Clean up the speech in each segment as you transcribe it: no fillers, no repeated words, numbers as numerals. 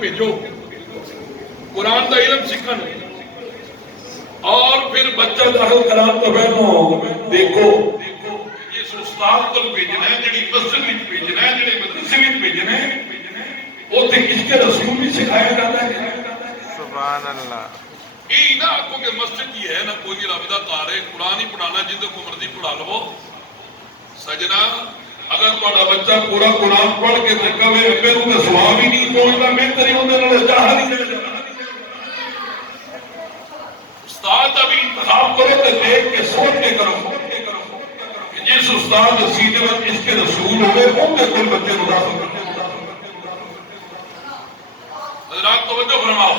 بھیجو قرآن کا علم سیکھن اور پھر بچہ داخل کران تو پہلو دیکھو اس استاد کو بھیجنا ہے جڑی مسجد میں بھیجنا ہے جڑے مدرسے میں بھیجنا ہے اوتھے اس کے رسول بھی سکھایا جاتا ہے سبحان اللہ یہ نہ آخو کہ مسجد کی ہے نہ کوئی رب دا کار ہے قرآن ہی پڑھانا جن کو مرضی پڑھا لو سجنا اگر تہاڈا بچہ پورا قرآن پڑھ کے دیکھا ہوئے ابے نوں تے ثواب ہی نہیں پہنچدا بہتر ہی اوندا نال جاہل ہی رہ جانا استاد کا بھی انتخاب کرو تو دیکھ کے سوچ کے کرو کہ جس استاد سینے میں اس کے رسول ہوئے ان کے کوئی بچے مداخل کرتے حضرات توجہ فرماؤ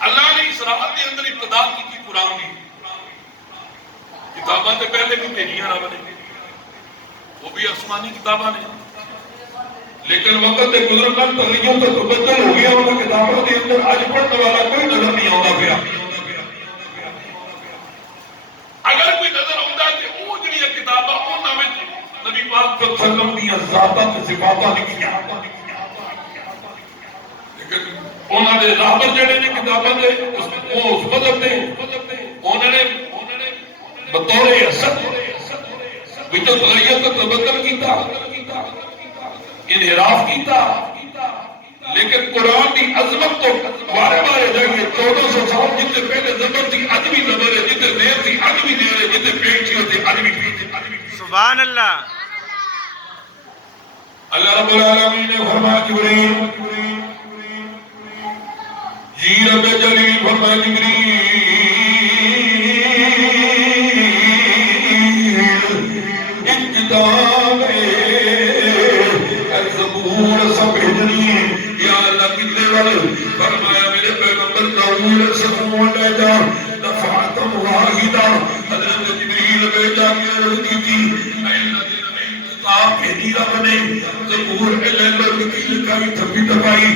اللہ نے اسرائیل کے اندر ابتدا کی تھی قرآن کی کتاباں سے پہلے بھی بھیجیاں رب نے وہ بھی آسمانی کتاباں نے لیکن وقت کے گزرن نال تغییر تو تبدل ہو گیا ان کتابوں کے اندر اج پڑھنے والا کوئی نظر نہیں آتا پیا اگر کوئی نظر آتا ہے کہ وہ جڑی کتاباں انہاں وچ نبی پاک صلی اللہ علیہ وسلم دی ذاتاں تے صفاتاں لکھیاں لیکن انہاں دے راہبر جڑے نے کتاباں دے اس مذہب دے انہاں نے بطور اصل وچوں تغیر تو تبدل کیتا انحراف کیتا لیکن قرآن کی عظمت تو بارے بارے جائے 1400 سال جتنے پہلے زبر تھی اج بھی زبر ہے جتنے دیر تھی اج بھی دیر ہے جتنے پیٹ تھی اج بھی پیٹ ہے سبحان اللہ اللہ رب العالمین نے فرمایا جبریل جی رب جلیل فرمایا جبریل ایک کتاب زبور سب بھیجنی ہے یا اللہ کتنے والے فرمایا میرے پیغمبر داؤد سبور لے جا دفعتم واحدہ حضرت جبریل بھیجا کے عرض کی تھی اے اللہ دے نبی کتاب بھیجی رب نے زبور لے لو کی لکھائی تھپی دبائی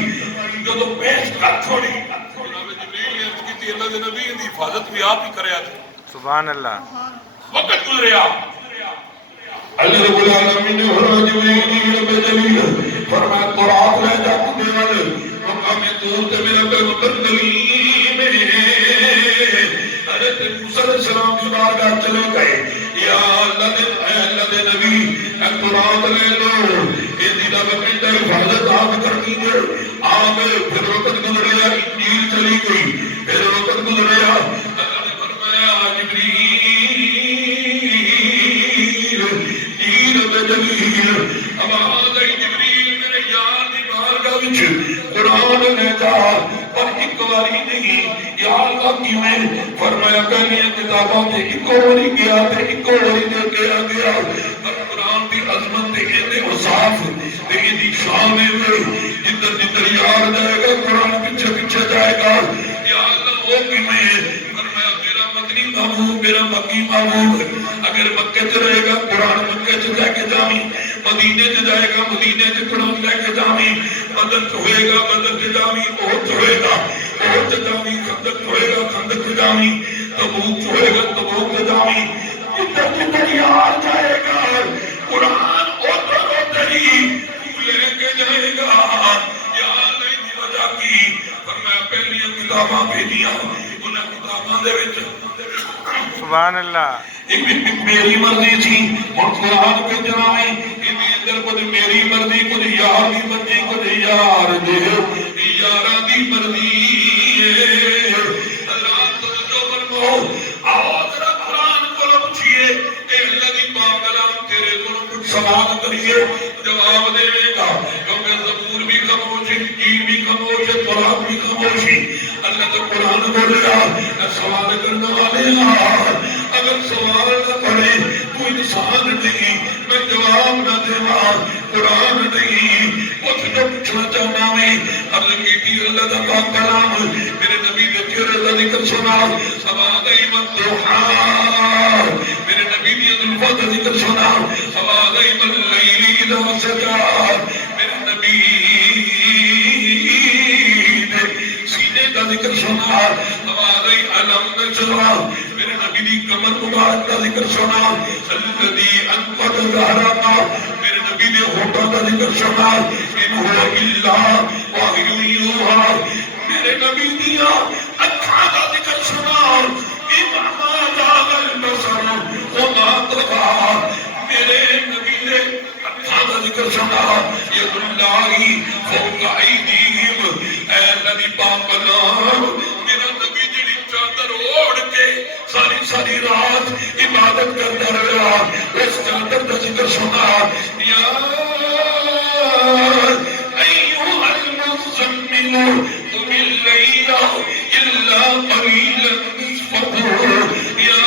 جو تو پیش کر چھوڑی جناب جبریل نے عرض کی تھی اللہ دے نبی دی حفاظت بھی آپ ہی کریا تھے سبحان اللہ وقت گزریا اللہ رب العالمین نے فرمایا جبریل رب جلیل فرمایا قرآن لے جا کتے والے مقام طور تے میرا پیغمبر کلیم حضرت موسیٰ علیہ السلام کی بارگاہ چلے گئے یا اللہ دے نبی اے قرآن لے لو اے دیدہ بقیدہ حفاظت آپ کرنی ہے آپ پھر وقت گزریا انجیل چلی گئی پھر وقت گزریا اللہ نے فرمایا جبریل جلیل آواز آئی جبریل میرے یار دی بارگاہ وچ قرآن لے جا پر ایک واری نہیں یا اللہ کیویں فرمایا پہلیاں کتاباں تے ایک واری گیا تے ایک واری دے گیا پر قرآن دی عظمت تے اینے اوصاف تے ایدی شان ہے جدھر جدھر یار جائے گا قرآن پیچھے پیچھے جائے گا یا اللہ وہ کیویں فرمایا میرا مدنی محبوب میرا مکی محبوب اگر مکہ چ رہے گا قرآن مکہ چ جا کے جامی مدینے چ جائے گا مدینے چ قرآن لے کے جامی بدر چ ہوئے گا بدر چ جامی احد چ ہوئے گا احد چ جامی خندق چ ہوئے گا خندق چ جامی تبوک چ ہوئے گا تبوک چ جامی جدھر جدھر یار جائے گا قرآن ادھر ادھر ہی لے کے جائے گا یا نہیں دی وجہ کی فرمایا پہلیاں کتاباں بھیجیاں انہاں کتاباں دے وچ سبحان اللہ میری مرضی تھی اور قرآن کے جنائیں انہیں اندر کچھ میری مرضی کچھ یار دی مرضی کچھ یار دے یارہ دی مرضی اللہ توجہ فرماؤ آؤ ذرا قرآن کو پوچھئے کہ اللہ دی پاک کلام تیرے کو کچھ سوال کریے جواب دے گا کیونکہ زبور بھی خاموش ہے انجیل بھی خاموش ہے قرآن بھی خاموش ہے اللہ کا قرآن بولے گا سوال کرنے والے اگر سوال نہ پڑھے تو انسان نہیں میں جواب نہ دیوا قرآن نہیں کچھ جو پوچھنا چاہنا میں عرض کی تھی اللہ کا پاک کلام میرے نبی نے چہرے کا ذکر سنا سواد ایمن دوحا میرے نبی نے ذوالفقار کا ذکر سنا سواد ایمن لیلی اذا سجا میرے نبی نے سینے کا ذکر سنا سواد علم نشرا میرے نبی دی کمر مبارک کا ذکر سنا الذی انقض ظہرک میرے نبی نے ہونٹوں کا ذکر سنا هو الا وحی یوحا میرے نبی دیا اکھاں دا ذکر سنا اما ذاق البصر وما طغى میرے نبی نے اکھاں دا ذکر سنا ید اللہ فوق ایدیہم اے نبی پاک اللہ میرا نبی جڑی چادر اوڑھ کے ساری رات عبادت کرتا رہا اس چادر کا ذکر سنا یا ایوہ المزمل قم اللیل الا قلیلا نصفہ یا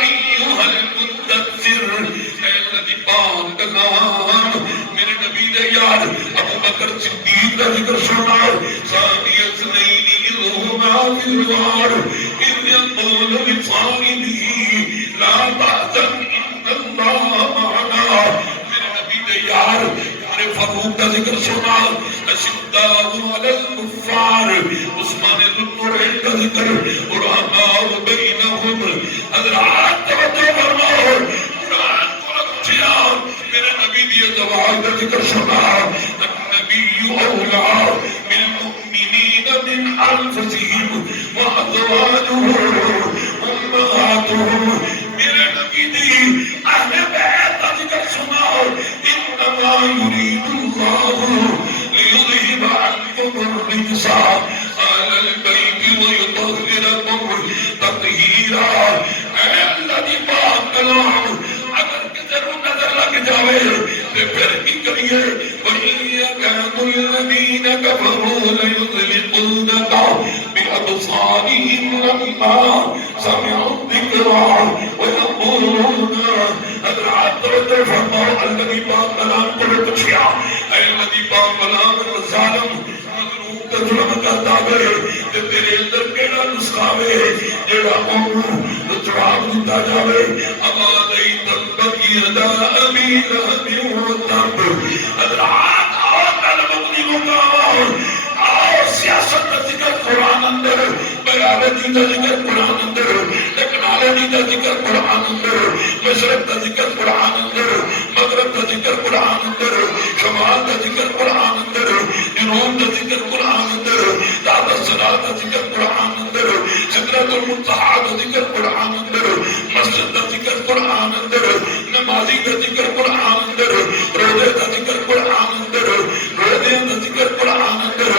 ایوہ المدثر اے الذی پاک اللہ میرے نبی نے یار ابو بکر صدیق کا ذکر سنا ثانی اثنین اذ ہما فی الغار اذ یقول لصاحبہ لا تحزن ان اللہ معنا میرے نبی نے یار فاروق کا ذکر سنا اشداء علی الکفار عثمان ذو النورین کا ذکر رحماء بینہم حضرات توجہ فرماؤ قرآن کو رکھیا میرے نبی دی زواج کا ذکر سنا النبی اولا بالمؤمنین من انفسہم وازواجہ امہاتہم میرے نبی دی اہل بیت کا ذکر سنا انما یرید اللہ لیذہب عنکم الرجس اہل البیت ویطہرکم تطہیرا اے اللہ دی پاک کلام اگر کسی کو نظر لگ جاوے تو پھر کی کریے وَإِيَّكَانُ الَّذِينَ كَفَرُوا لَيُذْلِقُونَكَ بِأَبْصَارِهِمْ لَمَّا سَمِعُوا الذِّكْرَ وَيَقُولُونَ حضرات توجہ فرماؤ الذی پاک کلام کو پوچھیا اے الذی پاک کلام ظالم مظلوم کا ظلم کرتا ہے کہ تیرے اندر کیڑا نسخہ ہے جڑا انہوں جواب دیتا جاوے اما دیت البقیدہ ابی لہب وطب حضرات آؤ قلب کی مقام آؤ سیاست کا ذکر قرآن اندر بیانتی کا ذکر قرآن اندر ٹیکنالوجی کا ذکر قرآن اندر مشرق کا ذکر قرآن اندر مغرب کا ذکر قرآن اندر شمال کا ذکر قرآن اندر جنوب کا ذکر قرآن اندر داد الصلاح کا ذکر قرآن اندر سدرۃ المنتہا کا ذکر قرآن اندر مسجد کا ذکر قرآن اندر نمازی کا ذکر قرآن اندر روزے کا ذکر قرآن اندر روزے کا ذکر قرآن اندر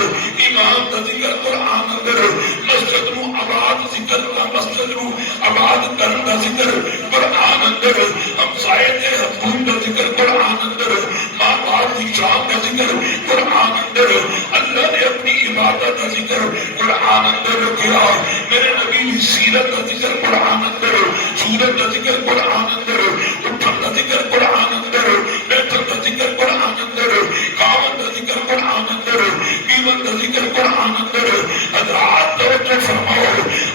امام کا ذکر قرآن اندر مسجد نو آباد ذکر کا مسجد نو آباد کرن کا ذکر قرآن اندر ہمسائے دے حقوق کا ذکر قرآن اندر ماں باپ کی شان کا ذکر قرآن اندر اللہ نے اپنی عبادت کا ذکر قرآن اندر کیا میرے نبی کی سیرت کا ذکر قرآن اندر سورت کا ذکر قرآن اندر اٹھن کا ذکر قرآن اندر بیٹھن کا ذکر قرآن اندر کامن کا ذکر قرآن اندر پیون کا ذکر قرآن اندر حضرات توجہ فرماؤ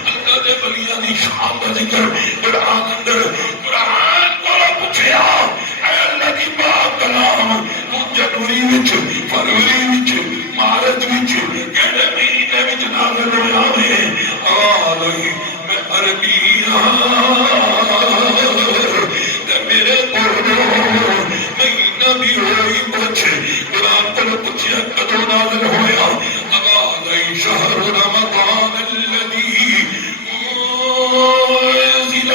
اللہ نے ولیاں دی شان کا ذکر قرآن اندر قرآن کو پوچھیا اے اللہ کی پاک کلام تو جنوری وچ فروری وچ مارچ وچ کہڑے مہینے وچ نازل ہویا ہے آلہی میں عربیاں میرے مہینہ بھی ہوئی پوچھ قرآن کو پوچھیا کدو نازل ہویا آلہی شہر رمضان الذی انزل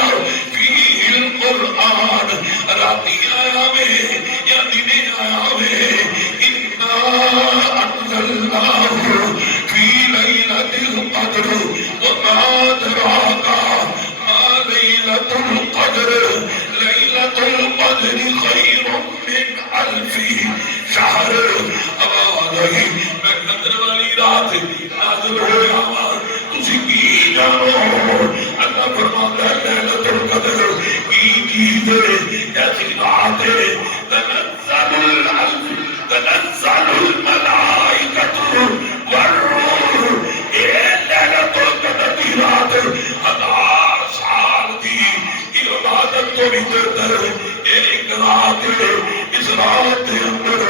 فیہ القرآن راتی آیا میں یا دنے آیا میں انا انزلناہ فی لیلۃ القدر وما ادراک ما لیلۃ القدر لیلۃ القدر خیر من الف شہر آلہی میں قدر والی رات نازل ہویا تسی کی جانو اللہ فرماتا ہے لیلۃ القدر کی چیز کیسی رات ہے تنزل الملائکۃ والروح یہ لیلۃ القدر کی رات 1000 سال کی عبادت کو بھی بہتر ایک رات ہے اس رات کے اندر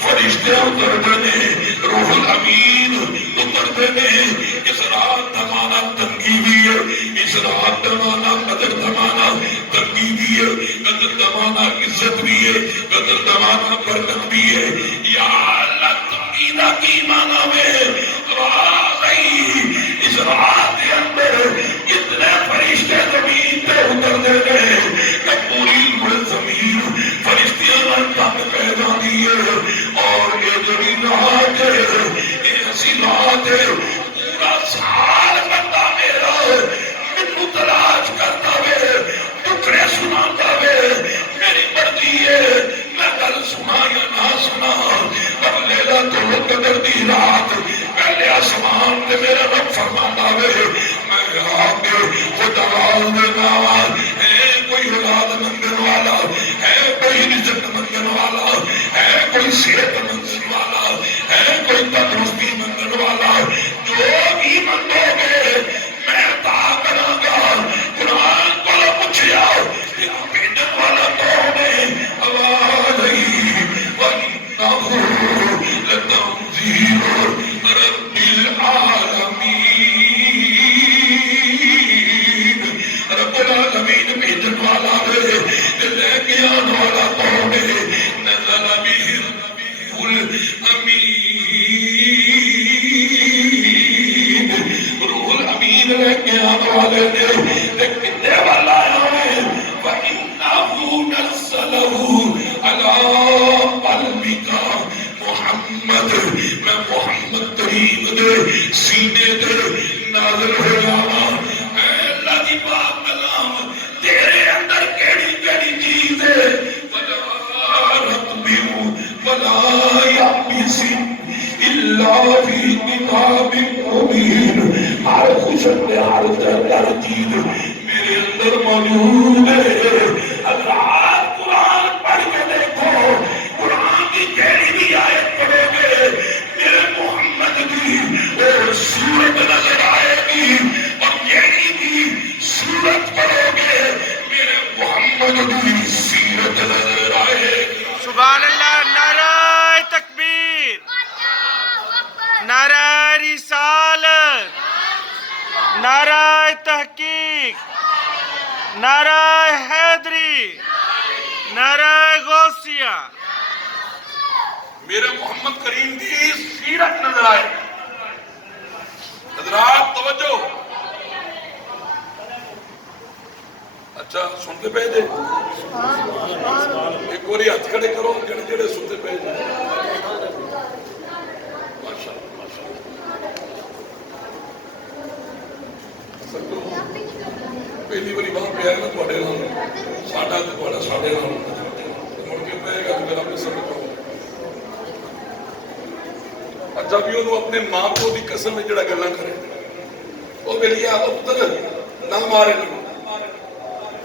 فرشتے اترتے ہیں روح الامین اترتے ہیں اس رات کا معنی تنگی بھی ہے اس رات کا معنی قدر کا معنی تنگی بھی ہے قدر کا معنی عزت بھی ہے قدر کا معنی برکت بھی ہے یا دا کی مانا میں آواز آئی اس رات کے اندر اتنے فرشتے زمین پہ اتر دے گئے کہ پوری زمین فرشتیاں تک کہہ جاتی ہے اور یہ جڑی رات ہے یہ ایسی رات ہے پورا سال بندہ میرا مینوں تلاش کرتا وے ٹکڑے سناتا وے میری مرضی ہے میں گل سنا یا نہ سنا پر لیلۃ القدر دی رات پہلے آسمان تے میرا رب فرماتا وے میں آ کے خدا دے نال ہے کوئی اولاد منگن والا ہے کوئی رزق منگن والا ہے کوئی صحت منگن والا ہے کوئی تندرستی منگن والا جو بھی منگو گے میں عطا کراں گا قرآن کو پوچھیا بھیجن والا کون ہے آواز آئی وَإِنَّهُ لَتَنزِيلُ رَبِّ الْعَالَمِينَ رب العالمین بھیجن والا ہے لے کے آنے والا کون ہے نزل به الروح الامین روح الامین لے کے آنے والے نے کتنے والا ہے وَإِنَّهُ نَزَّلَهُ عَلَىٰ قَلْبِكَ محمد میں محمد کریم دے سینے دے نازل ہو جاواں اے اللہ دی پاک کلام تیرے اندر کیڑی کیڑی چیز ہے ولا رتب ولا یابس الا فی کتاب مبین ہر خوشن میں ہر چیز میرے اندر موجود ہے اللہ قرآن پڑھ کے دیکھو قرآن کی کیڑی بھی آیت پڑھو گے میرے محمد کی اور سورت نظر آئے گی اور کیڑی بھی سورت پڑھو گے میرے محمد کی سیرت نظر آئے گی سبحان اللہ نعرہ تکبیر نعرہ رسالت نعرہ تحقیق نعرہ حیدری نعرہ غوثیہ میرے محمد کریم کی سیرت نظر آئے حضرات توجہ اچھا سنتے پہ جے ایک باری ہاتھ کھڑے کرو جڑے جڑے سنتے پہ جے ماشاءاللہ پہلی باری باہر پہ آئے نا تھوڑے نال ساڈا تے تھوڑا ساڈے نال مڑ کے پے گا تو اپنے سب کرو اچھا بھی انہوں اپنے ماں کو دی قسم میں جڑا گلاں کرے او بلیا پتر نہ مارے نہ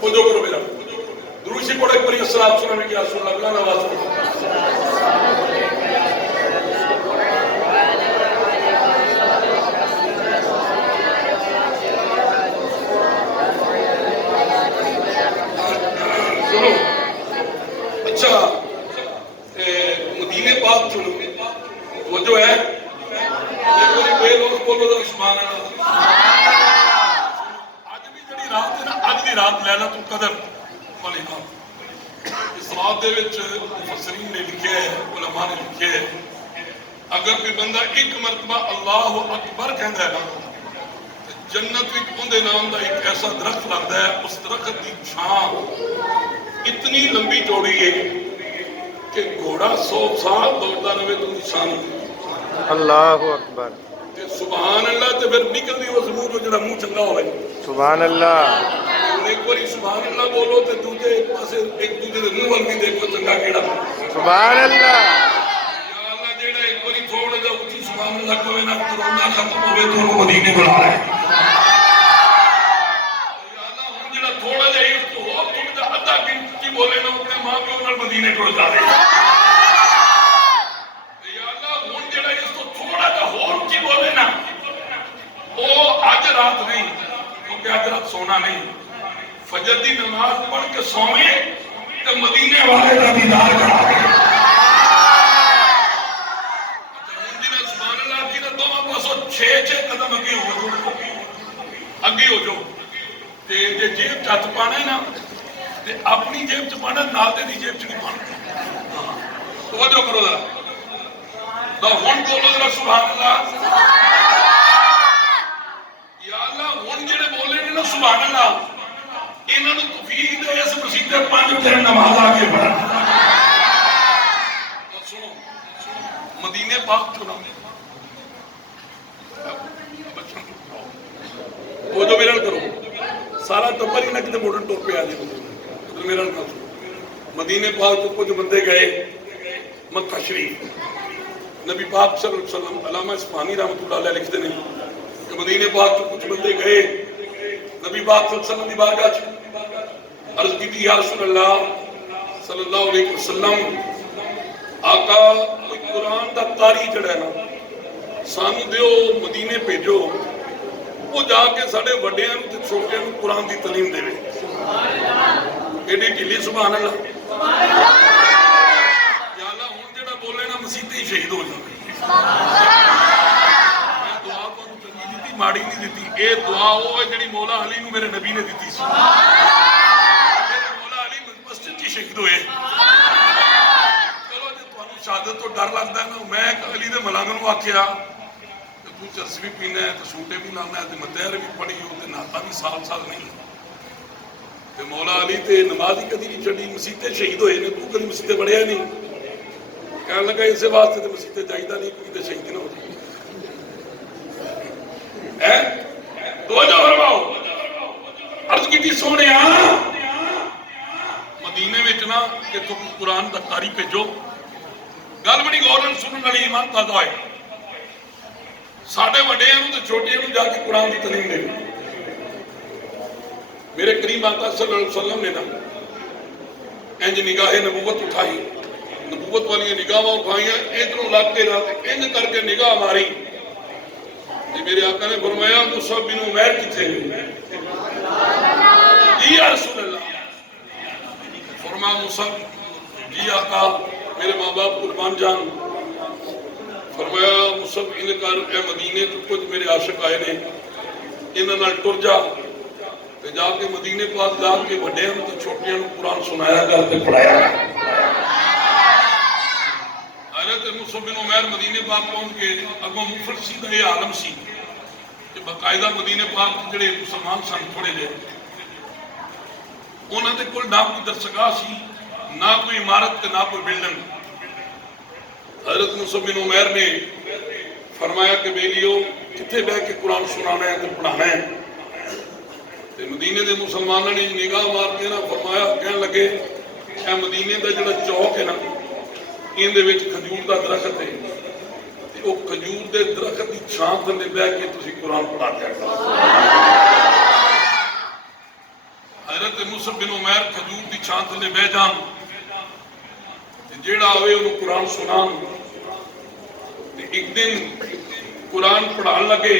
وہ جو کرو میرا دروشی پڑھے ایک باری السلام سنا میں کیا سن لگلا نواز پڑھو سنو اچھا مدینے پاک چلو وہ جو ہے ایک باری بے لوگ بولو ذرا سبحان اللہ آج بھی جڑی رات ہے نا آج دی رات لیلۃ القدر والی رات اس رات دے وچ مفسرین نے لکھے ہے علماء نے لکھے ہے اگر کوئی بندہ ایک مرتبہ اللہ اکبر کہندا ہے نا جنت وچ اون دے نام دا ایک ایسا درخت لگدا ہے اس درخت دی چھاں اتنی لمبی چوڑی ہے کہ گھوڑا 100 سال دوڑتا رہے تو نشان اللہ اکبر سبحان اللہ تے پھر نکلدی اس منہ جو جڑا منہ چنگا ہوئے سبحان اللہ ایک باری سبحان اللہ بولو تے دوجے ایک پاسے ایک دوجے دے منہ ول بھی دیکھو چنگا کیڑا سبحان اللہ یا اللہ جیڑا ایک باری تھوڑا جا اونچی سبحان اللہ کوئی نہ کرونا ختم ہوے تو وہ مدینے بلا رہا ہے یا اللہ ہن جیڑا تھوڑا جا ایک تو ہو تم دا ادھا گنتی بولے نا اپنے ماں پیو نال مدینے ٹر جاوے بولے نا وہ آج رات نہیں کیونکہ آج رات سونا نہیں فجر دی نماز پڑھ کے سوئیں تو مدینے والے کا دیدار کرا دیں سبحان اللہ کی نہ دونوں پاسوں 6 قدم اگے ہو جو تے جے جیب چت پانا ہے نا تے اپنی جیب چ پانا نال دے دی جیب چ نہیں پانا توجہ کرو ذرا ہن بولو ذرا سبحان اللہ. یا اللہ ہن جڑے بولے نے نا سبحان اللہ انہاں نوں توفیق دے اس مسجد تے 5 ٹائم نماز آ کے پڑھن. سنو مدینے پاک چنا وہ جو میرا کرو سارا ٹبر ہی نہ کتے موڈن ٹور پہ آ جائے. میرا کرو مدینے پاک تو کچھ بندے گئے مکہ شریف. نبی پاک صلی اللہ علیہ وسلم علامہ اصفہانی رحمۃ اللہ علیہ لکھتے ہیں کہ مدینے پاک تو کچھ بندے گئے نبی پاک صلی اللہ علیہ وسلم دی بارگاہ عرض کی تھی یا رسول اللہ صلی اللہ علیہ وسلم آقا کوئی قرآن دا قاری جڑا ہے نا سانو دیو مدینے بھیجو وہ جا کے ساڑھے وڈیاں تے چھوٹیاں نوں قرآن دی تعلیم دے. ایڈی ڈھیلی سبحان اللہ. یا اللہ ہن جڑا بولے نا مسیح ہی شہید ہو جائے. میں دعا کو چنگی دیتی ماڑی نہیں دیتی. اے دعا وہ ہے جڑی مولا علی نوں میرے نبی نے دیتی سی. میرے مولا علی مسجد ہی شہید ہوئے. چلو جے تانوں شہادت تو ڈر لگدا ہے نا میں علی دے ملنگ نوں آکھیا تو چرس بھی پینا ہے تو سوٹے بھی لانا ہے تو متحر بھی پڑھی ہو تو ناتا بھی سال سال نہیں. تو مولا علی تے نماز ہی کدی نہیں چڑھی مسیطے شہید ہوئے نے تو کدی مسیطے بڑھیا نہیں. کہنے لگا اسے واسطے تو مسیطے جائیدہ نہیں کوئی تو شہید نہ ہو جائے. تو جو فرماؤ عرض کی تھی سونے مدینے میں اتنا کہ تم قرآن دا قاری بھیجو. گل بڑی غور سنن والی ایمان تازہ ہوئے. ساڑھے وڈیاں تے چھوٹیاں جا کے قرآن کی تعلیم دے. میرے کریم آقا صلی اللہ علیہ وسلم نے نا انج نگاہ نبوت اٹھائی نبوت والی نگاہ اٹھائیاں ادھروں لگ کے رات انج کر کے نگاہ ماری. میرے آقا نے فرمایا مصعب بن عمیر کتنے جی یا رسول اللہ. فرمایا مصعب جی آقا میرے ماں باپ قربان جان. فرمایا مصعب ان کر اے مدینے تو کچھ میرے عاشق آئے نے انہاں نال ٹر جا تے جا کے مدینے پاس جا کے وڈیاں تے چھوٹیاں نوں قرآن سنایا کر تے پڑھایا کر. حضرت مصعب بن عمیر مدینے پاک پہنچ کے اگوں مفلسی دا یہ عالم سی کہ باقاعدہ مدینے پاک جڑے مسلمان سن تھوڑے جے انہاں دے کول نہ کوئی درسگاہ سی نہ کوئی عمارت تے نہ کوئی بلڈنگ. حضرت مصعب بن عمیر نے فرمایا کہ بیلیو کتنے بہ کے قرآن سنانا ہے تو پڑھانا ہے. تے مدینے دے مسلمانوں نے نگاہ مار کے نا فرمایا کہنے لگے اے مدینے دا جڑا چوک ہے نا ان دے وچ کھجور دا درخت ہے تے او کھجور دے درخت دی چھاں تھلے بہ کے تسی قرآن پڑھا دیا کرو. حضرت مصعب بن عمیر کھجور دی چھاں تھلے بہ جان جیڑا ہوئے انہوں قرآن سنان. ایک دن قرآن پڑھان لگے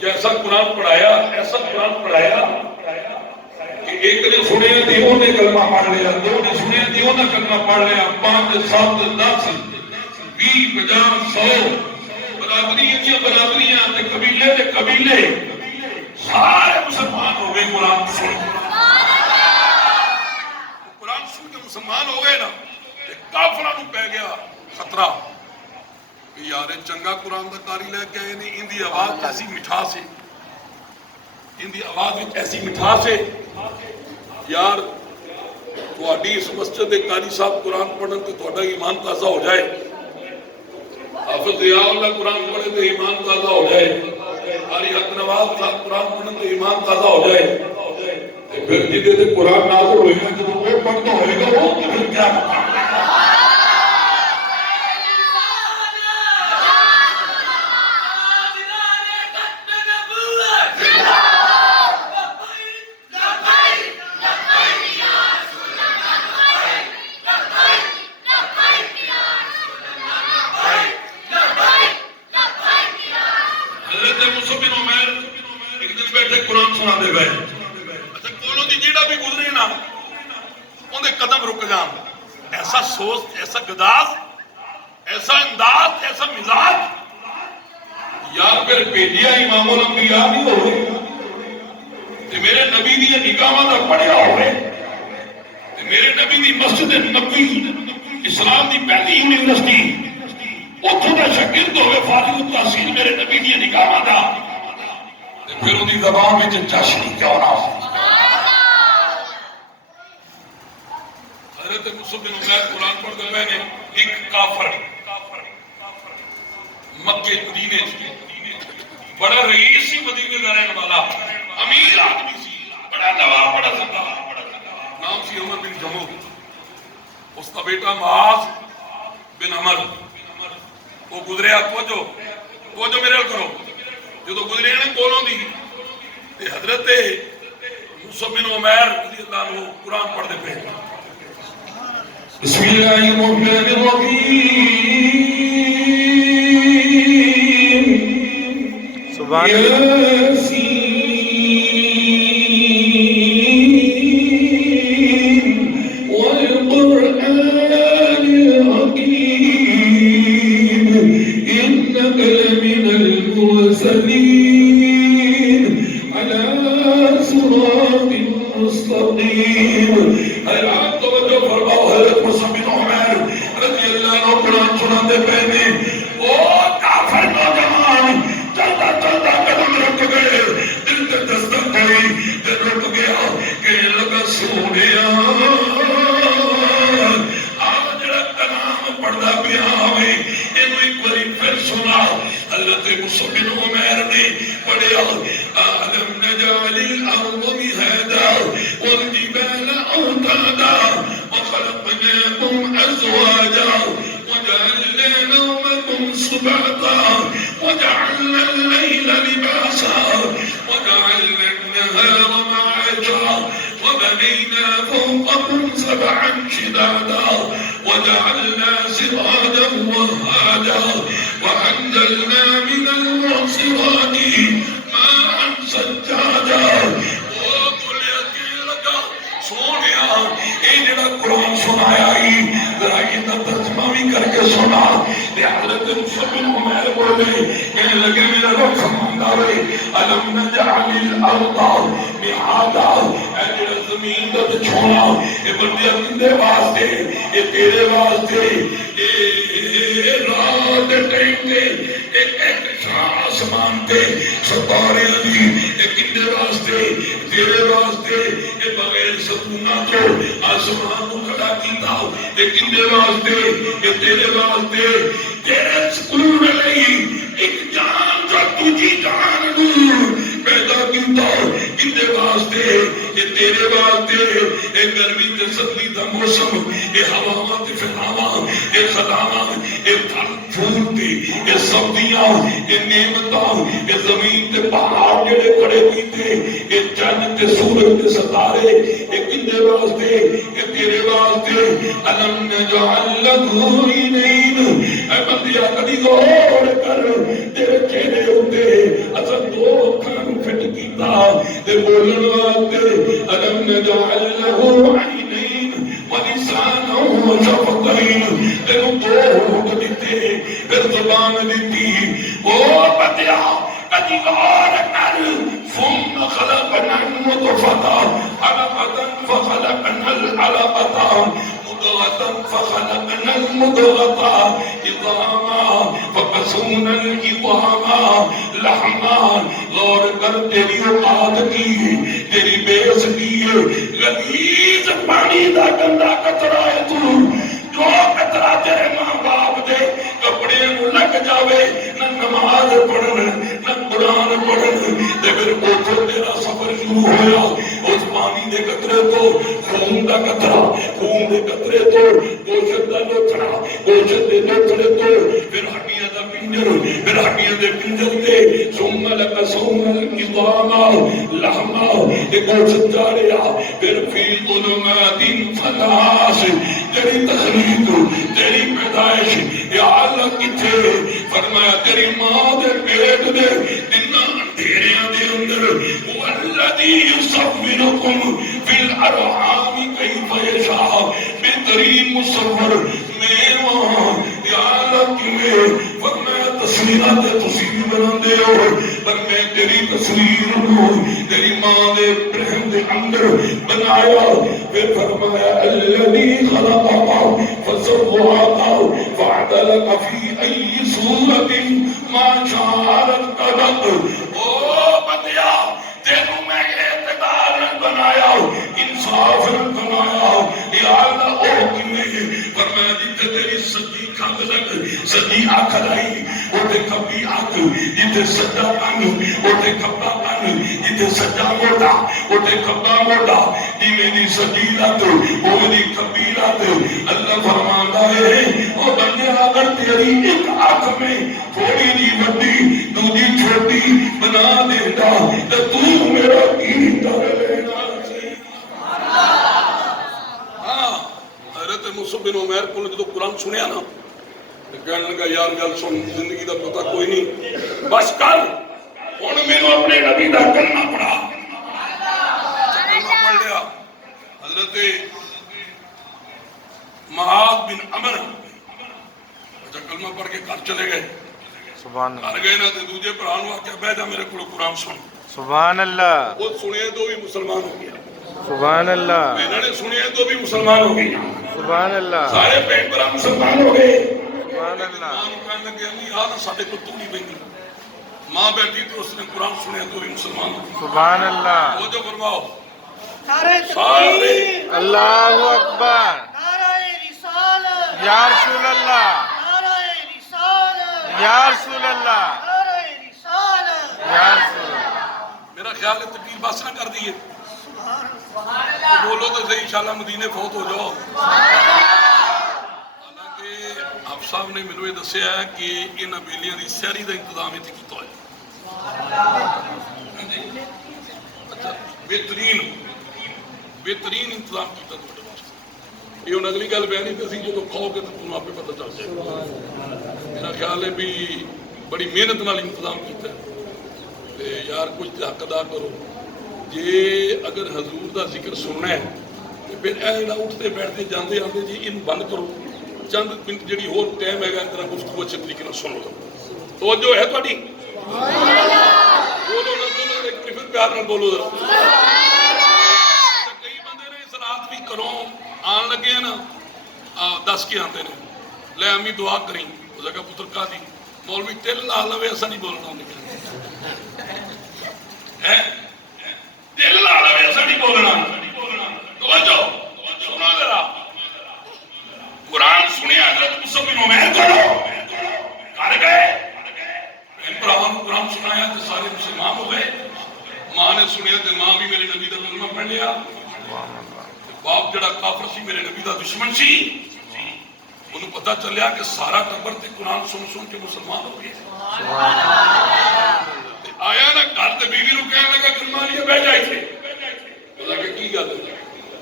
جیسا قرآن پڑھایا ایسا قرآن پڑھایا کہ ایک نے سنے دیوں نے کلمہ پڑھ لیا 2 نے سنے دیوں نے کلمہ پڑھ لیا 5 7 10 20 50 100 برادریاں تے قبیلے سارے مسلمان ہو گئے قرآن سن کے مسلمان ہو گئے نا. کافرہ نو پہ گیا خطرہ کہ یار چنگا قرآن دا قاری لے کے آئے نے ان دی آواز ایسی مٹھاس ہے ان دی آواز ایسی مٹھاس ہے یار تہاڈی اس مسجد دے قاری صاحب قرآن پڑھن تے تہاڈا ایمان تازہ ہو جائے. حافظ ضیاء اللہ قرآن پڑھے تے ایمان تازہ ہو جائے. قاری حق نواز صاحب قرآن پڑھن تے ایمان تازہ ہو جائے. تے پھر جدے تے قرآن نازل ہوئے گا جب وہ پڑھتا ہوئے گا وہ پھر کیا مقام ہے. قرآن سنا دے گئے اچھا کولوں دی جیڑا بھی گزرے نا ان دے قدم رک جان. ایسا سوچ ایسا گداز ایسا انداز ایسا مزاج یار پھر بھیجیا امام الانبیاء نہیں ہوئے تے میرے نبی دی نگاہاں دا پڑھیا ہوئے تے میرے نبی دی مسجد نبوی اسلام دی پہلی یونیورسٹی اتوں کا شاگرد ہوئے فارغ التحصیل میرے نبی دی نگاہاں دا تے پھر اودی زبان وچ جشن کیوں نہ ہو حضرت مصعب بن عمیر قرآن پڑھتے ہوئے نے ایک کافر مکے مدینے بڑا رئیس سی مدینے کا رہنے والا امیر آدمی سی بڑا نواب بڑا سردار نام سی عمر بن جمو اس کا بیٹا معاذ بن عمر وہ گزریا توجہ میرے کرو جو تو گزرے نے کولوں دی تے حضرت مصعب بن عمیر رضی اللہ عنہ قرآن پڑھتے پہ بسم اللہ الرحمن الرحیم سبحان اللہ یاسین والقرآن الحکیم انک لمن المرسلین علی صراط مستقیم حیرات توجہ فرماؤ حضرت مصعب بن عمیر رضی اللہ عنہ قرآن سناتے پہنے او کافر نوجوان چلتا چلتا قدم رک گئے دل تے دستک پڑی تے رک گیا کہ لگا سونیا آج جڑا کلام پڑھدا پیا ہوئے اینو ایک باری پھر سنا حضرت مصعب بن عمیر نے پڑھیا ألم نجعل الأرض مهادا والجبال أوتادا وخلقناكم أزواجا وجعلنا نومكم سباتا وجعلنا الليل لباسا وجعلنا النهار معاشا وبنينا فوقكم سبعا شدادا وجعلنا سراجا وهاجا وأنزلنا من المعصرات ماء سجاجا سونیا اے جڑا قرآن سنایا ہی ذرا یہ ترجمہ بھی کر کے سنا تے حضرت مصعب بن عمیر بولے کہنے لگے میرا رب فرماندا ہے الم نجعل الارض مہادا اے جڑا زمین دا چھوڑا اے بندے کندے واسطے اے تیرے واسطے اے رات ٹائم تے ایک آسمان تے ستارے دی اے کندے واسطے تیرے واسطے اے بغیر ستونہ تو آسمان کو کھڑا کیتا اے کندے واسطے اے تیرے واسطے تیرے سکون لئی ایک جان جو تجھی جان نور پیدا کیتا کندے واسطے اے تیرے واسطے اے گرمی تے سردی دا موسم اے ہواواں تے فضاواں اے خداواں اے پھل پھول تے اے سبزیاں اے نعمتاں اے زمین تے پہاڑ جڑے کھڑے کیتے اے چند تے سورج تے ستارے اے کندے واسطے اے تیرے واسطے الم نجعل لہ عینین اے بندیا کدی غور کر تیرے چہرے ہوتے اصل دو اکھاں فٹ کیتا تے بولن واسطے الم نجعل لہ عینین ولسانا وشفتین تینوں دو ہونٹ دیتے پھر زبان دیتی او بندیا کدی غور کر ثم خلقنا النطفة علقة فخلقنا العلقة مضغة فخلقنا المضغة عظاما فكسونا العظام لحما غور کر تیری اوقات کی تیری بیس کی لذیذ پانی دا گندا قطرہ ہے تو جو قطرہ تیرے ماں باپ دے کپڑے نو لگ جاوے نہ نماز پڑھن نہ قرآن پڑھن تے پھر اوتھے تیرا سفر شروع ہویا اس پانی دے قطرے تو خون دا قطرہ خون دے قطرے تو گوشت دا لوتھڑا گوشت دے لوتھڑے تو پھر ہڈیاں دا پنجر پھر ہڈیاں دے پنجر تے ثم لکسونا العظام لحما تے گوشت جا رہا پھر فی ظلمات ثلاث تیری تخلیق تیری پیدائش یا اللہ کتھے فرمایا تیری ماں دے پیٹ دے دنہ اندھیریاں دے اندر والذی یصورکم فی الارحام کیف یشاء بہترین مصور میں وہاں یا اللہ کیویں فرمایا تصویرات تصویر بناندے ہو پر میں تیری تصویر کو تیری ماں دے رحم دے اندر بنایا پھر فرمایا الذی خلقک فسواک فعدلک فی ای صورت ما شاء رکبک او بندیا تینوں میں اعتدال نہ بنایا انصاف نہ بنایا یا اللہ او کنے پر میں جتے تیری سجی کھنگ لگ سجی آنکھ لائی اوتے کبھی آنکھ جتے سجا کن اوتے کبا کن جتے سجا موٹا اوتے کبا موٹا جی میری سجی لت او میری کبی لت اللہ فرماندا ہے او بندے اگر تیری ایک آنکھ میں تھوڑی جی وڈی دوجی چھوٹی بنا دیتا تو تو میرا کی ڈر لینا سی ہاں حضرت مصعب بن عمیر کو جو قرآن سنیا نا کہنے لگا یار گل سن زندگی دا پتہ کوئی نہیں بس کر ہن مینوں اپنے نبی دا کلمہ پڑھا کلمہ پڑھ لیا حضرت معاذ بن عمر اچھا کلمہ پڑھ کے گھر چلے گئے سبحان اللہ گھر گئے نا تے دوجے بھرا نوں آکھیا بیٹھ جا میرے کول قرآن سن سبحان اللہ وہ سنے تو بھی مسلمان ہو گیا سبحان اللہ انہوں نے سنے تو بھی مسلمان ہو گئی سبحان اللہ سارے بہن بھرا مسلمان ہو گئے سبحان اللہ ماں کہنے لگے امی آج ساڈے کو تو نہیں بہنی ماں بیٹھی تو اس نے قرآن سنیا تو بھی مسلمان ہو گئی سبحان اللہ وہ جو فرماؤ نعرہ سارے تکبیر، اللہ اکبر نعرہ رسالت، یا رسول اللہ نعرہ رسالت، یا رسول اللہ نعرہ رسالت، یا رسول اللہ میرا خیال ہے تکبیر بس نہ کر دیے بولو تو صحیح انشاءاللہ مدینے فوت ہو جاؤ حالانکہ آپ صاحب نے میرے یہ دسیا ہے کہ ان بیلیاں دی سیری دا انتظام اتنے کیتا ہے اچھا بہترین انتظام کیتا تھوڑے واسطے یہ ہن اگلی گل بیان نہیں سی جو کھاؤ گے تو تمہیں آپ پتہ چل جائے گا میرا خیال ہے بھی بڑی محنت نال انتظام کیتا ہے تے یار کچھ حق ادا کرو جے اگر حضور دا ذکر سننا ہے تو پھر ایڈا اٹھتے بیٹھتے جاندے آندے جی ان بند کرو چند منٹ جڑی ہور ٹائم ہے گا طرح گفتگو اچھے طریقے نال سن لو توجہ ہے تہاڈی بولو نہ بولو ایک پھر پیار نال بولو ذرا کئی بندے نے اس رات بھی کرو آن لگے ہیں نا دس کے آندے نے لے امی دعا کریں اس جگہ پتر کا دی مولوی تل لا لوے ایسا نہیں بولنا دل لا لوے ایسا نہیں بولنا توجہ سنو ذرا قرآن سنیا حضرت مصعب بن عمیر کرو کر گئے قرآن سنایا تو سارے مسلمان ہو گئے ماں نے سنیا تو ماں بھی میرے نبی کا کلمہ پڑھ لیا باپ جڑا کافر سی میرے نبی کا دشمن سی انہوں پتہ چلیا کہ سارا ٹبر تے قرآن سن سن کے مسلمان ہو گئے آیا نا گھر تے بیوی نو کہنے لگا کلمہ لیا بہ جائے تھے وہ کہ کی گل ہے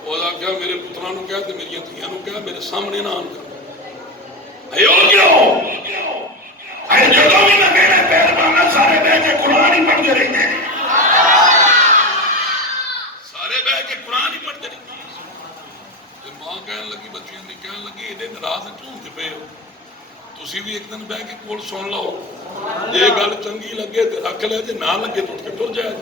وہ کہا میرے پتراں نو کہہ تے میری دھیاں نو کہہ میرے سامنے نہ آن کر ایو کیوں اے جدوں بھی میں میرے پہلوانا سارے بہ کے قرآن ہی پڑھتے رہتے ہیں سارے بہ کے قرآن ہی پڑھتے رہتے ہیں ماں کہنے لگی بچیاں دی کہنے لگی ایڈے ناراض کیوں ہوتے پے ہو تسی بھی ایک دن بہ کے کول سن لو جے گل چنگی لگے تے رکھ لے جے نہ لگے تو اٹھ کے ٹر جائے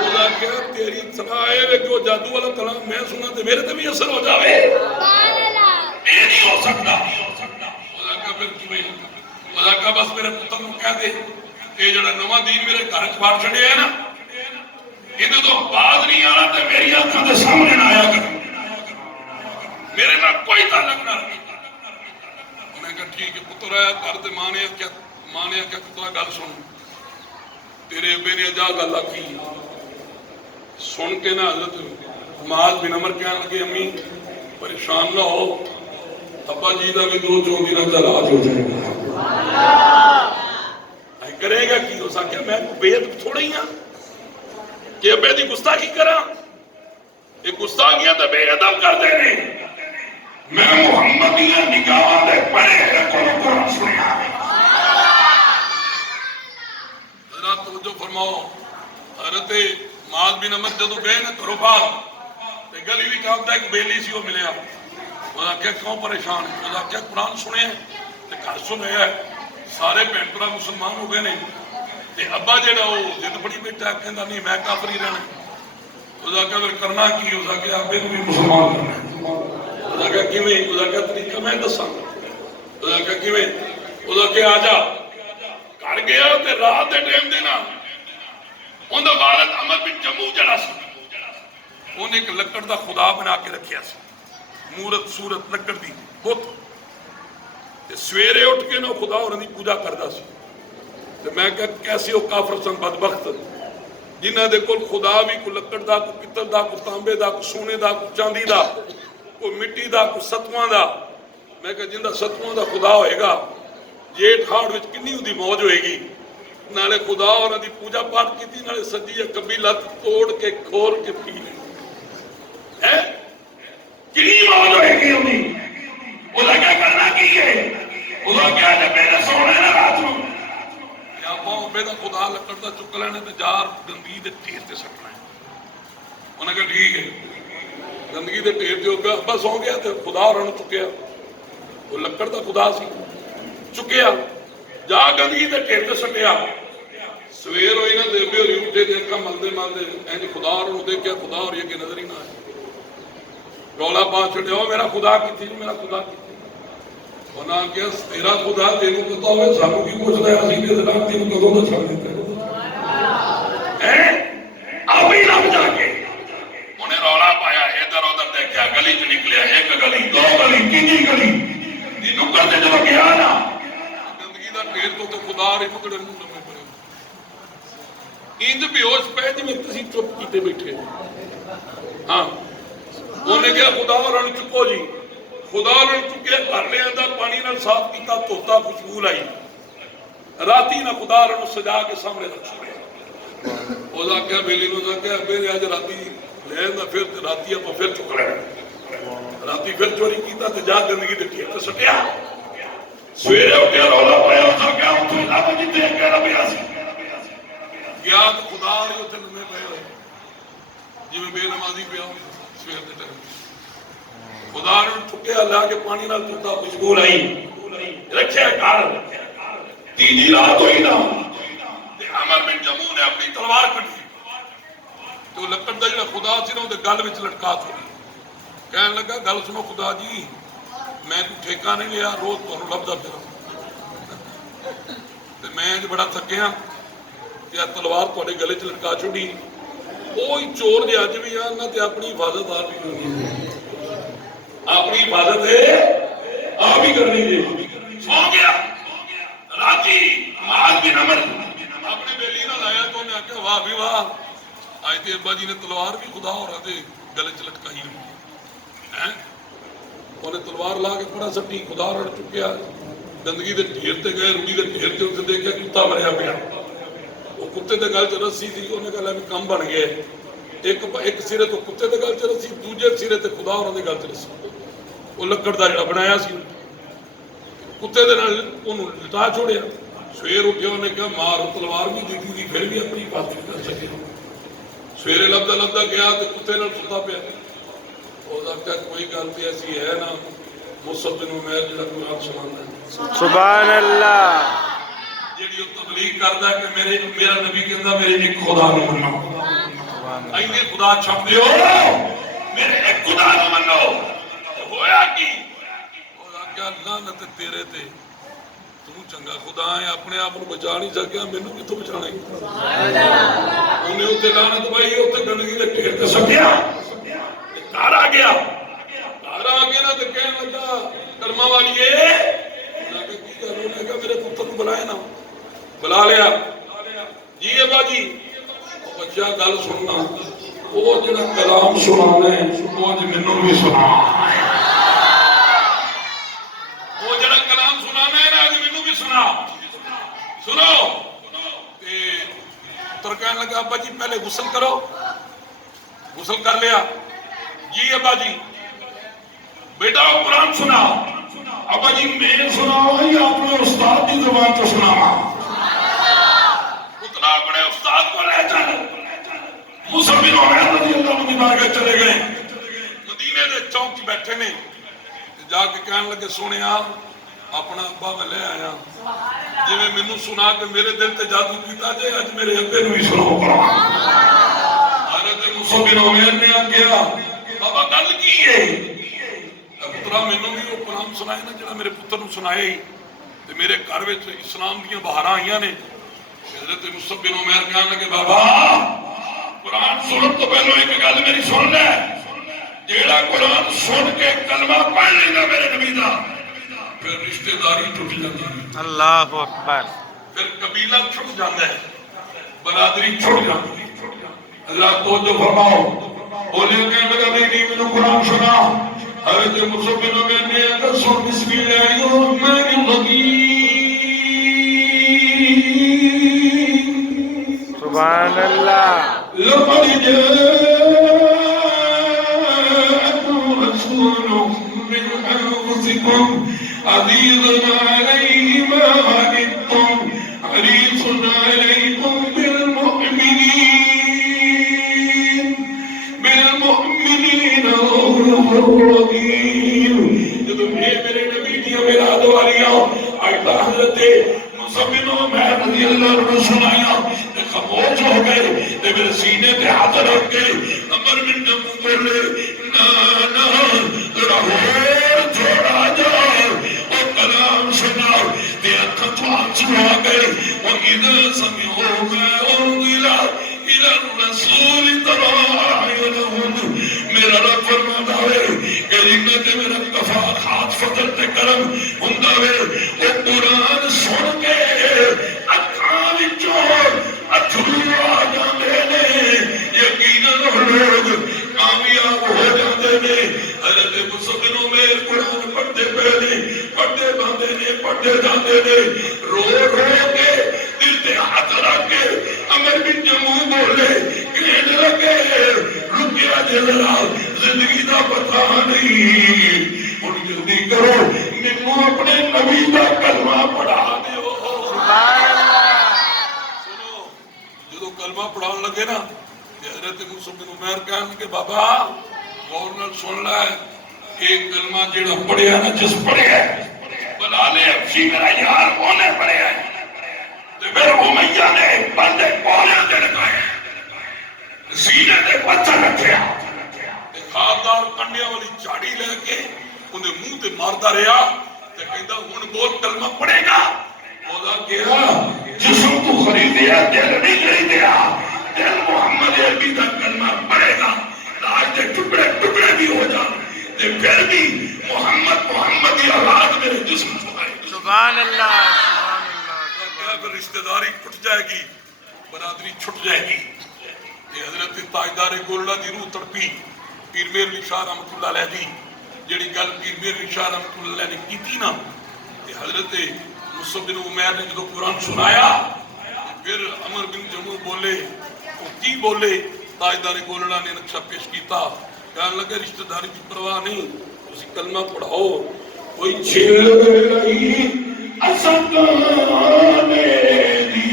خدا کہا تیری صلاح ہے کہ وہ جادو والا کلام میں سنا تے میرے تے بھی اثر ہو جاوے یہ نہیں ہو سکتا خدا کہا پھر کیویں خدا کہا بس میرے پتر نو کہہ دے کہ جڑا نواں دین میرے گھر چ بار چھڑیا ہے نا ادھر تو بعد نہیں آنا تے میری آنکھاں دے سامنے نہ آیا کر میرے نال کوئی تعلق نہ رکھے میں کہا ٹھیک ہے پتر آیا گھر تے ماں نے کیا پتر گل سن تیرے ابے نے جا گل آکھی سن کے نا حضرت معاذ بن عمر کہنے لگے امی پریشان نہ ہو ابا جی دا بھی دو چون دن علاج ہو جائے گا کرے گا کی ہو سکیا میں بے ادب تھوڑا ہی ہاں کہ ابے دی گستاخی کرا یہ گستاخیاں تے بے ادب کر دے نے میں محمدیاں نگاہ دے پڑے قرآن سنیا ذرا توجہ فرماؤ حضرت معاذ بن عمر جدو گئے نا گھروں باہر گلی بھی کہا ایک بیلی سی وہ ملیا وہ کیا کیوں پریشان ہے وہ کیا قرآن سنے گھر سنے ہے سارے بھن بھرا مسلمان ہو گئے نے تے ابا جہاں وہ ضد بڑی بیٹھا کہندا نہیں میں کافر ہی رہنا اس کا پھر کرنا کی اس کا ابے کو بھی مسلمان کرنا اس کا کیویں اس کا طریقہ میں دساں اس کا کیویں اس کا آ جا گھر گیا تے رات دے ٹائم دے نا ان دا والد عمر بن جموع جڑا سی انہیں ایک لکڑ دا خدا بنا کے رکھیا سی مورت صورت لکڑ دی بت تے سویرے اٹھ کے نا خدا انہاں دی پوجا کردا سی تے میں کہ کیسے وہ کافر سن بدبخت جنہاں دے کول خدا بھی کو لکڑ دا کو پتل دا کو تانبے دا کو سونے دا کو چاندی دا کو مٹی دا کو ستواں دا میں کہ جندا ستواں دا خدا ہوئے گا جیٹ ہاڑ وچ کنی دی موج ہوئے گی نالے خدا اور دی پوجا پاٹ کیتی نالے سجی یا کبھی لت توڑ کے کھور کے پی لے ہے کنی موج ہوئے گی انہی اولا کیا کرنا کی ہے اولا کیا جب میرے سونے نہ رات نو یا پاؤں بے دا خدا لکڑ دا چک لینے تے جار گندگی دے ٹھیر تے سکنا ہے انہوں نے کہا ٹھیک ہے گندگی دے ٹھیر تے ہو گیا ابا سو گیا تے خدا اور انہوں چکیا وہ لکڑ دا خدا سی چکیا جا گندگی دے ٹھیر تے سٹیا سویر ہوئی نا دے بے ہوئی اٹھے دیکھا ملدے ملدے اینج خدا اور انہوں دیکھیا خدا اور یہ کہ نظر ہی نہ آئے رولا پاس چھٹے ہو میرا خدا کی تھی میرا خدا کی تھی انہاں کیا تیرا خدا تینوں پتا ہوئے سانو کی پوچھ رہا ہے اسی کے ذرا تینوں کدوں نہ چھڑ دیتے ہیں ابھی لب جا کے انہیں رولا پایا ادھر ادھر دیکھا گلی چ نکلیا ایک گلی دو گلی تیجی گلی تینوں کرتے جب گیا نا گندگی دا ڈھیر تو خدا رہی پکڑے منہ لمے پڑے انج بیہوش پہ جی میں تسی چپ کیتے بیٹھے ہاں انہیں کیا خدا اور چکو جی خدا نے چکے گھر لے آندا پانی نال صاف کیتا توتا خوشبو لائی راتی نہ خدا نے سجا کے سامنے رکھ چھوڑیا او دا کیا بیلی نو کہا میرے اج راتی لے آندا پھر راتی اپ پھر چک لینا راتی پھر چوری کیتا تے جا گندگی دے ٹھیر تے سٹیا سویرے اٹھیا رولا پایا اس کا کیا اوتھے لا کے جتے کہہ رہا پیا سی گیا تے خدا نے اوتھے لمے پے ہوئے جویں بے نمازی پیا سویر دے ٹائم خدا نے چکے اللہ کے پانی نال توتا خوشبو لائی رکھے گھر تیجی رات ہوئی نا تے عمر بن جموع نے اپنی تلوار کٹی تو لکڑ دا جڑا خدا سی نا اودے گل وچ لٹکا چھوڑی کہن لگا گل سنو خدا جی میں کوئی ٹھیکہ نہیں لیا روز تانوں لبدا پھراں تے میں بڑا تھکیا کہ تلوار تواڈے گلے وچ لٹکا چھوڑی اوہی چور جے اج بھی آن تے اپنی حفاظت آپ ہی کرنی اپنی حفاظت ہے آپ ہی کرنی دے سو گیا راتی معاذ بن عمر اپنے بیلی نہ لایا تو انہیں آکھیا واہ بھی واہ آج تے ابا جی نے تلوار بھی خدا ہو رہا دے گلے چ لٹکائی ہوئی انہیں تلوار لا کے پڑا سٹی خدا رڑ چکیا گندگی دے ڈھیر تے گئے روڑی دے ڈھیر تے اسے دیکھا کتا مریا پیا وہ کتے دے گل چ رسی تھی انہیں کہا لے کم بن گئے ایک سرے تو کتے دے گل چ رسی دوجے سرے تے خدا اور دے گل چ رسی وہ لکڑ دا جڑا بنایا سی کتے دے نال اونوں لٹا چھوڑیا سویر اٹھیا انہیں کہا مار تلوار بھی دیتی تھی پھر بھی اپنی بات نہیں کر سکے سویرے لبدا گیا تے کتے نال ستا پیا او دا کہ کوئی گل تے ایسی ہے نا مصعب بن عمیر جڑا قرآن سنانا ہے سبحان اللہ جیڑی تبلیغ کردا ہے کہ میرا نبی کہندا میرے ایک خدا نو منو اینے خدا چھڈ دیو میرے ایک خدا نو منو ہویا کی او کیا لعنت تیرے تے تو چنگا خدا ہے اپنے آپ کو بچا نہیں سکیا مینوں کتھوں بچانا ہے سبحان اللہ انہیں اوتے لعنت پائی اوتے گندگی دے ڈھیر تے سٹیا گھر آ گیا نا تے کہن لگا کرما والیے انہاں کہ کی گل انہاں کہ میرے پتر نو بلائے نا بلا لیا جی ابا جی بچہ گل سننا وہ جڑا کلام سنانا ہے وہ اج مینوں بھی سنا وہ جڑا کلام سنانا ہے نا اج مینوں بھی سنا سنو تے تر کہنے لگا ابا جی پہلے غسل کرو غسل کر لیا جی ابا جی بیٹا قرآن سنا ابا جی میں سناؤں یا اپنے استاد کی زبان تو سناواں اتنا اپنے استاد کو لے چل مصعب بن عمیر رضی اللہ عنہ کی بارگاہ چلے گئے مدینے دے چوک بیٹھے نے جا کے کہنے لگے سونیا اپنا ابا میں لے آیا جی میں مینوں سنا کے میرے دل تے جادو کیتا جے اج میرے ابے نوں بھی سناؤ حضرت مصعب بن عمیر نے آخیا بابا گل کی ہے پترا مینوں بھی وہ قرآن سنائے نا جڑا میرے پتر نوں سنائے ہی تے میرے گھر وچ اسلام دیاں بہاراں آئیاں نے حضرت مصعب بن عمیر کہنے لگے بابا قرآن سنن تو پہلو ایک گل میری سن لے جیڑا قرآن سن کے کلمہ پڑھ لینا میرے نبی دا پھر رشتہ داری ٹوٹ جاتی ہے اللہ اکبر پھر قبیلہ چھٹ جاتا ہے برادری چھٹ جاتی ہے اللہ توجہ فرماؤ بولے کہنے لگا میری میں قرآن سنا حضرت مصعب بن عمیر نے کہا سن بسم اللہ الرحمن الرحیم سبحان اللہ لقد جاءكم رسول من أنفسكم عزيز عليه ما عنتم حريص عليكم بالمؤمنين رؤوف رحيم جب میرے نبی کی میراد والیاں آیتہ حضرت مصعب بن عمیر رضی اللہ عنہ سنایا تے خاموش ہو گئے تے میرے سینے تے ہاتھ رکھ کے عمر بن جموں بولے نا رہو چھوڑا جاؤ اور کلام سناؤ تے اکھاں تو آنسو آ گئے وَإِذَا سَمِعُوا مَا أُنزِلَ إِلَى الرَّسُولِ تَرَىٰ أَعْيُنَهُمْ میرا رب فرماتا ہے کہ جنت میرا کفا خاص فضل تے کرم ہوندا ہے او قرآن سن کے اکھاں وچوں اتھرو آ جاندے نے یقیناً لوگ کامیاب ہو جاندے نے حضرت مصعب بن عمیر قرآن پڑھتے پہلے پڑھتے باندے نے پڑھتے جاندے نے رو رو کے دل تے ہاتھ رکھ کے عمر بن جموں بولے کہنے لگے رکیا جے ذرا زندگی دا پتہ نہیں ہن جلدی کرو مینوں اپنے نبی دا کلمہ پڑھا دیو سبحان اللہ سنو جدوں کلمہ پڑھاون لگے نا تے حضرت مصعب بن عمیر کہن کہ بابا غور نال سن لے ایک کلمہ جڑا پڑھیا نا جس پڑھیا بلال حبشی میرا یار اونے پڑھیا تے پھر امیہ نے بندے کولے تے لگائے سینے تے پتھر رکھیا تے خاردار کنڈیاں والی جھاڑی لے کے انہیں منہ تے ماردا رہیا تے کہندا ہن بول کلمہ پڑھے گا اودا کہا جسم تو خریدیا دل نہیں خریدیا دل محمد عربی دا کلمہ پڑھے گا لاج دے ٹکڑے ٹکڑے بھی ہو جان تے پھر بھی محمد کی اولاد میرے جسم کو آئے سبحان اللہ سبحان اللہ کیا پھر رشتہ داری ٹوٹ جائے گی برادری چھٹ جائے گی یہ حضرت تاجدار گولڑا دی روح تڑپی پیر میر علی شاہ رحمت اللہ علیہ دی جڑی گل پیر میر علی شاہ رحمت اللہ علیہ نے کی تھی نا کہ حضرت مصعب بن عمیر نے جدو قرآن سنایا پھر عمر بن جموں بولے وہ کی بولے تاجدار گولڑا نے نقشہ پیش کیتا کہنے لگے رشتہ داری کی پرواہ نہیں اسی کلمہ پڑھاؤ کوئی چھیل رہی اسکانے دی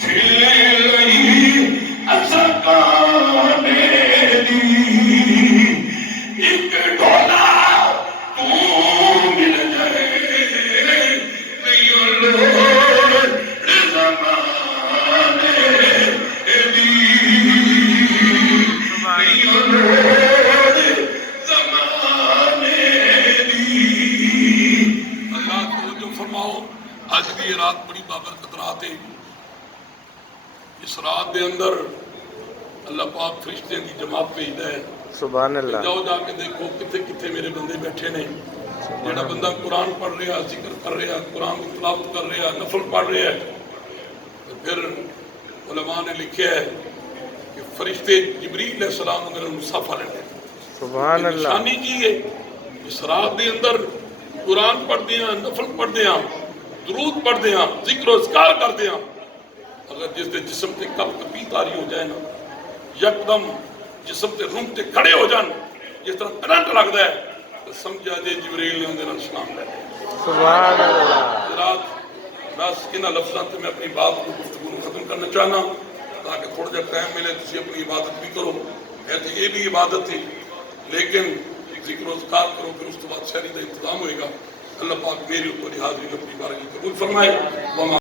چھیل رہی اسکانے دی ایک ڈولا تو مل جائے نہیں لوڑ زمانے دی نہیں لوڑ زمانے دی اللہ کو جو فرماؤ آج بھی یہ رات بڑی بابرکت رات ہے اس رات دے اندر اللہ پاک فرشتے کی جماعت بھیجدا ہے سبحان اللہ جاؤ جا کے دیکھو کتنے کتنے میرے بندے بیٹھے نے جڑا بندہ قرآن پڑھ رہا ذکر کر رہا قرآن کی تلاوت کر رہا نفل پڑھ رہا ہے تو پھر علماء نے لکھا ہے کہ فرشتے جبریل علیہ السلام میرا مسافہ لیتے سبحان اللہ نشانی کی ہے اس رات دے اندر قرآن پڑھ دیا نفل پڑھ دیا درود پڑھ دیا ذکر و اذکار کر دیا اگر جس دے جسم تے کب کبھی تاری ہو جائے نا یکدم جسم تے روم تے کھڑے ہو جان جس طرح کرنٹ لگتا ہے تو سمجھا جے جبریل نے اندر سلام لے سبحان اللہ رات بس ان لفظوں سے میں اپنی بات کو گفتگو ختم کرنا چاہنا تاکہ تھوڑا جا ٹائم ملے تسی اپنی عبادت بھی کرو ہے تو یہ بھی عبادت تھی لیکن ذکر و اذکار کرو، پھر اس کے بعد شہری کا انتظام ہوئے گا۔ اللہ پاک میری اوپر حاضری اپنی بارگاہ میں قبول فرمائے۔